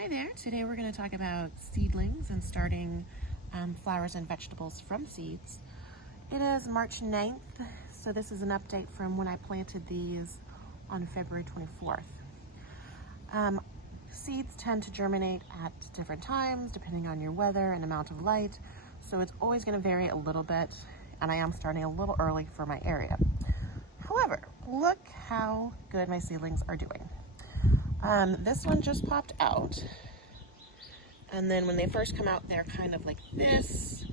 Hi there, today we're going to talk about seedlings and starting flowers and vegetables from seeds. It is March 9th, so this is an update from when I planted these on February 24th. Seeds tend to germinate at different times depending on your weather and amount of light, so it's always going to vary a little bit, and I am starting a little early for my area. However, look how good my seedlings are doing. This one just popped out, and then when they first come out they're kind of like this,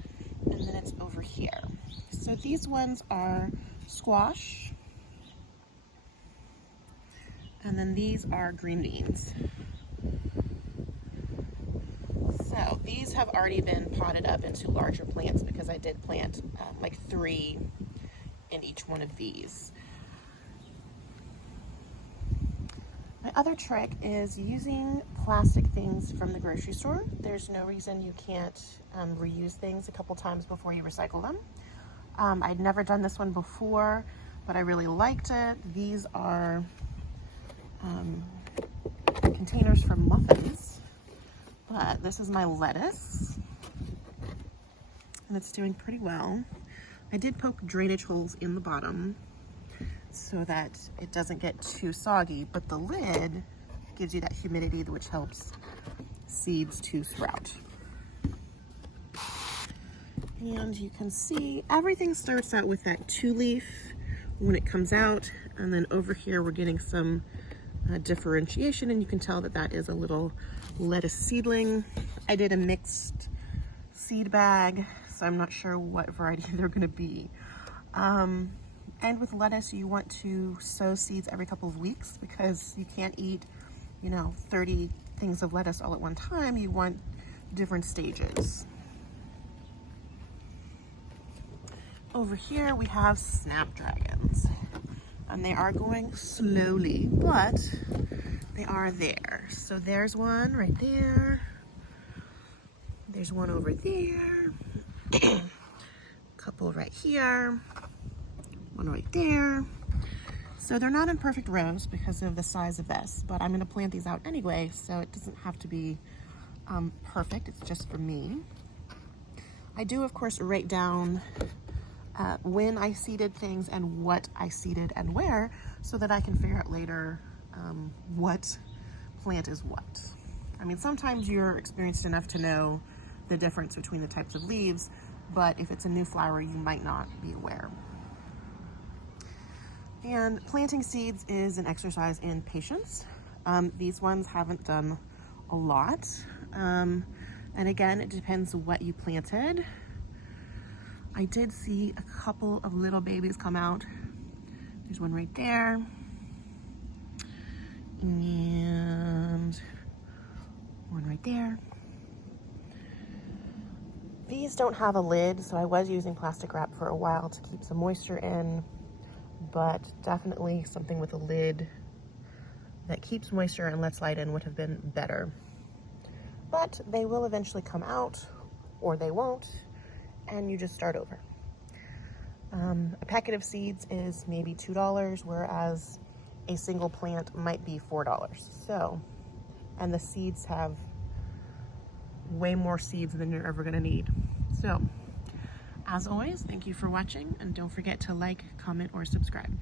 and then it's over here. So these ones are squash, and then these are green beans. So these have already been potted up into larger plants because I did plant like 3 in each one of these. My other trick is using plastic things from the grocery store. There's no reason you can't reuse things a couple times before you recycle them. I'd never done this one before, but I really liked it. These are containers for muffins, but this is my lettuce, and it's doing pretty well. I did poke drainage holes in the bottom so that it doesn't get too soggy, but the lid gives you that humidity which helps seeds to sprout. And you can see everything starts out with that 2-leaf when it comes out, and then over here we're getting some differentiation, and you can tell that that is a little lettuce seedling. I did a mixed seed bag, so I'm not sure what variety they're going to be. And with lettuce, you want to sow seeds every couple of weeks because you can't eat, 30 things of lettuce all at one time. You want different stages. Over here, we have snapdragons, and they are going slowly, but they are there. So there's one right there. There's one over there. Couple right here. One right there. So they're not in perfect rows because of the size of this, but I'm going to plant these out anyway, so it doesn't have to be perfect. It's just for me. I do, of course, write down when I seeded things and what I seeded and where, so that I can figure out later what plant is what. I mean, sometimes you're experienced enough to know the difference between the types of leaves, but if it's a new flower, you might not be aware. And planting seeds is an exercise in patience. These ones haven't done a lot. And again, it depends what you planted. I did see a couple of little babies come out. There's one right there. And one right there. These don't have a lid, so I was using plastic wrap for a while to keep some moisture in, but definitely something with a lid that keeps moisture and lets light in would have been better. But they will eventually come out, or they won't, and you just start over. A packet of seeds is maybe $2, whereas a single plant might be $4. So, and the seeds have way more seeds than you're ever gonna need. So, as always, thank you for watching, and don't forget to like, comment, or subscribe.